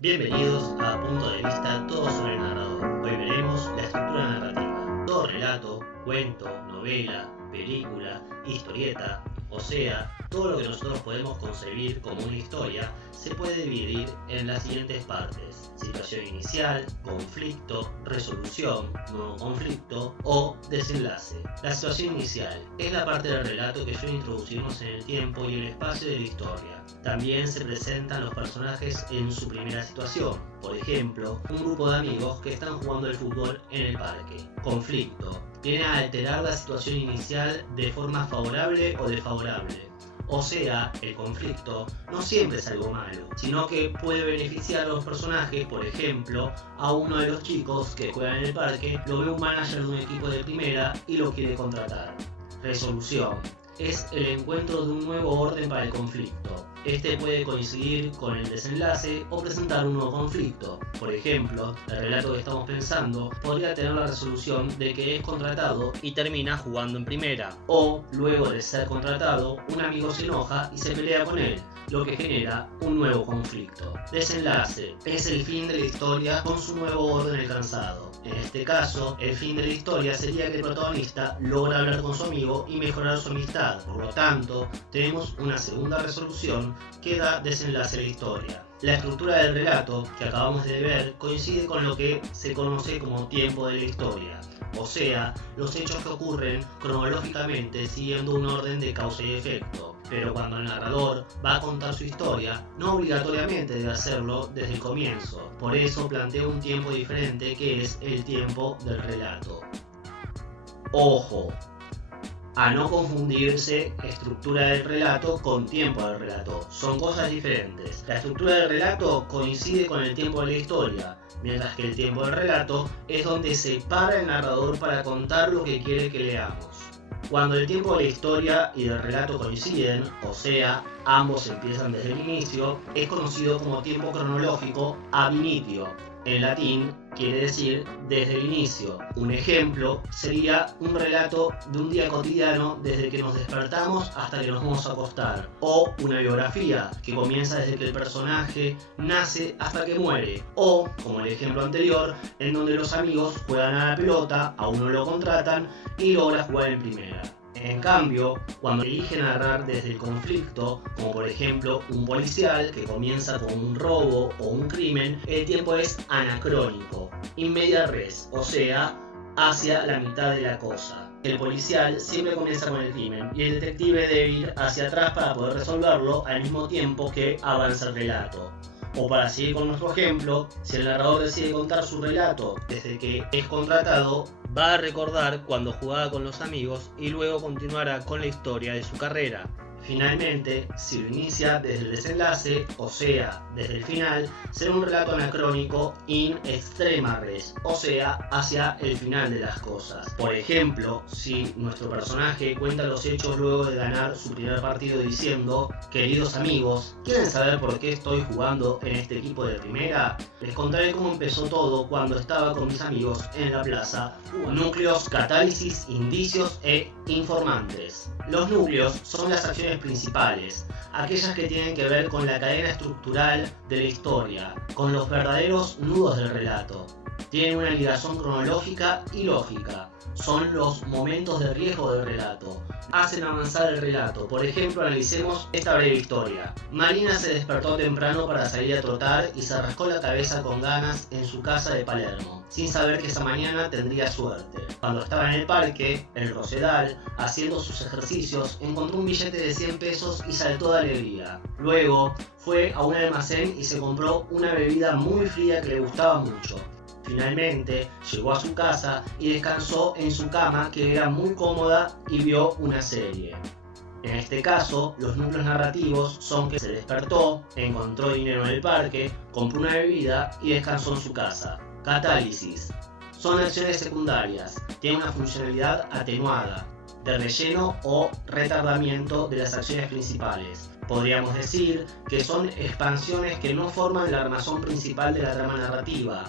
Bienvenidos a Punto de Vista, todo sobre el narrador. Hoy veremos la estructura narrativa. Todo relato, cuento, novela, película, historieta, o sea, todo lo que nosotros podemos concebir como una historia, se puede dividir en las siguientes partes: situación inicial, conflicto, resolución, nuevo conflicto o desenlace. La situación inicial es la parte del relato que suele introducirnos en el tiempo y el espacio de la historia. También se presentan los personajes en su primera situación, por ejemplo, un grupo de amigos que están jugando al fútbol en el parque. Conflicto viene a alterar la situación inicial de forma favorable o desfavorable. O sea, el conflicto no siempre es algo malo, sino que puede beneficiar a los personajes. Por ejemplo, a uno de los chicos que juegan en el parque lo ve un manager de un equipo de primera y lo quiere contratar. Resolución es el encuentro de un nuevo orden para el conflicto. Este puede coincidir con el desenlace o presentar un nuevo conflicto. Por ejemplo, el relato que estamos pensando podría tener la resolución de que es contratado y termina jugando en primera. O, luego de ser contratado, un amigo se enoja y se pelea con él, lo que genera un nuevo conflicto. Desenlace es el fin de la historia con su nuevo orden alcanzado. En este caso, el fin de la historia sería que el protagonista logra hablar con su amigo y mejorar su amistad. Por lo tanto, tenemos una segunda resolución que da desenlace a la historia. La estructura del relato que acabamos de ver coincide con lo que se conoce como tiempo de la historia, o sea, los hechos que ocurren cronológicamente siguiendo un orden de causa y efecto. Pero cuando el narrador va a contar su historia, no obligatoriamente debe hacerlo desde el comienzo. Por eso plantea un tiempo diferente, que es el tiempo del relato. Ojo, a no confundirse estructura del relato con tiempo del relato. Son cosas diferentes. La estructura del relato coincide con el tiempo de la historia, mientras que el tiempo del relato es donde se para el narrador para contar lo que quiere que leamos. Cuando el tiempo de la historia y del relato coinciden, o sea, ambos empiezan desde el inicio, es conocido como tiempo cronológico ab initio. En latín quiere decir desde el inicio. Un ejemplo sería un relato de un día cotidiano desde que nos despertamos hasta que nos vamos a acostar. O una biografía que comienza desde que el personaje nace hasta que muere. O, como el ejemplo anterior, en donde los amigos juegan a la pelota, a uno lo contratan y logra jugar en primera. En cambio, cuando elige narrar desde el conflicto, como por ejemplo un policial que comienza con un robo o un crimen, el tiempo es anacrónico, in media res, o sea, hacia la mitad de la cosa. El policial siempre comienza con el crimen y el detective debe ir hacia atrás para poder resolverlo al mismo tiempo que avanza el relato. O para seguir con nuestro ejemplo, si el narrador decide contar su relato desde que es contratado, va a recordar cuando jugaba con los amigos y luego continuará con la historia de su carrera. Finalmente, si lo inicia desde el desenlace, o sea, desde el final, será un relato anacrónico in extrema res, o sea, hacia el final de las cosas. Por ejemplo, si nuestro personaje cuenta los hechos luego de ganar su primer partido diciendo: queridos amigos, ¿quieren saber por qué estoy jugando en este equipo de primera? Les contaré cómo empezó todo cuando estaba con mis amigos en la plaza. Núcleos, catálisis, indicios e informantes. Los núcleos son las acciones principales, aquellas que tienen que ver con la cadena estructural de la historia, con los verdaderos nudos del relato. Tienen una ligación cronológica y lógica. Son los momentos de riesgo del relato. Hacen avanzar el relato. Por ejemplo, analicemos esta breve historia. Marina se despertó temprano para salir a trotar y se rascó la cabeza con ganas en su casa de Palermo, sin saber que esa mañana tendría suerte. Cuando estaba en el parque, en el Rosedal, haciendo sus ejercicios, encontró un billete de 100 pesos y saltó de alegría. Luego fue a un almacén y se compró una bebida muy fría que le gustaba mucho. Finalmente llegó a su casa y descansó en su cama, que era muy cómoda, y vio una serie. En este caso, los núcleos narrativos son que se despertó, encontró dinero en el parque, compró una bebida y descansó en su casa. Catálisis son acciones secundarias, tienen una funcionalidad atenuada, de relleno o retardamiento de las acciones principales. Podríamos decir que son expansiones que no forman la armazón principal de la trama narrativa.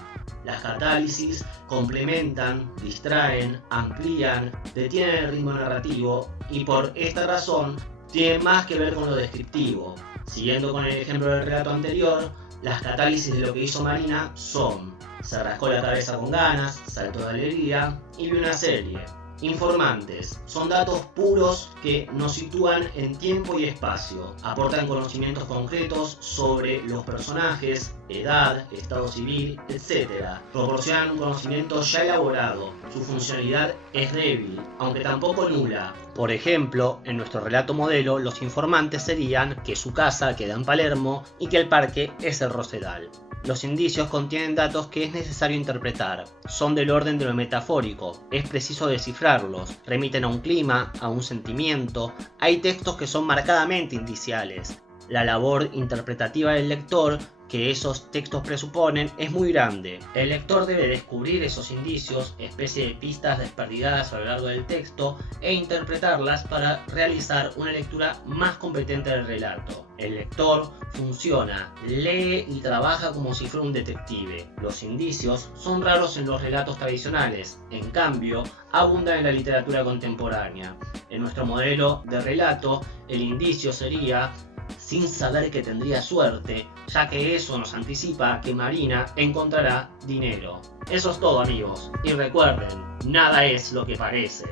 Las catálisis complementan, distraen, amplían, detienen el ritmo narrativo y por esta razón tienen más que ver con lo descriptivo. Siguiendo con el ejemplo del relato anterior, Las catálisis de lo que hizo Marina son: se rascó la cabeza con ganas, saltó de alegría y vio una serie. Informantes son datos puros que nos sitúan en tiempo y espacio, aportan conocimientos concretos sobre los personajes, edad, estado civil, etc. Proporcionan un conocimiento ya elaborado. Su funcionalidad es débil, aunque tampoco nula. Por ejemplo, en nuestro relato modelo, los informantes serían que su casa queda en Palermo y que el parque es el Rosedal. Los indicios contienen datos que es necesario interpretar. Son del orden de lo metafórico, es preciso descifrarlos, remiten a un clima, a un sentimiento. Hay textos que son marcadamente indiciales. La labor interpretativa del lector que esos textos presuponen es muy grande. El lector debe descubrir esos indicios, especie de pistas desperdigadas a lo largo del texto, e interpretarlas para realizar una lectura más competente del relato. El lector funciona, lee y trabaja como si fuera un detective. Los indicios son raros en los relatos tradicionales, en cambio, abundan en la literatura contemporánea. En nuestro modelo de relato, el indicio sería: sin saber que tendría suerte, ya que eso nos anticipa que Marina encontrará dinero. Eso es todo, amigos, y recuerden, nada es lo que parece.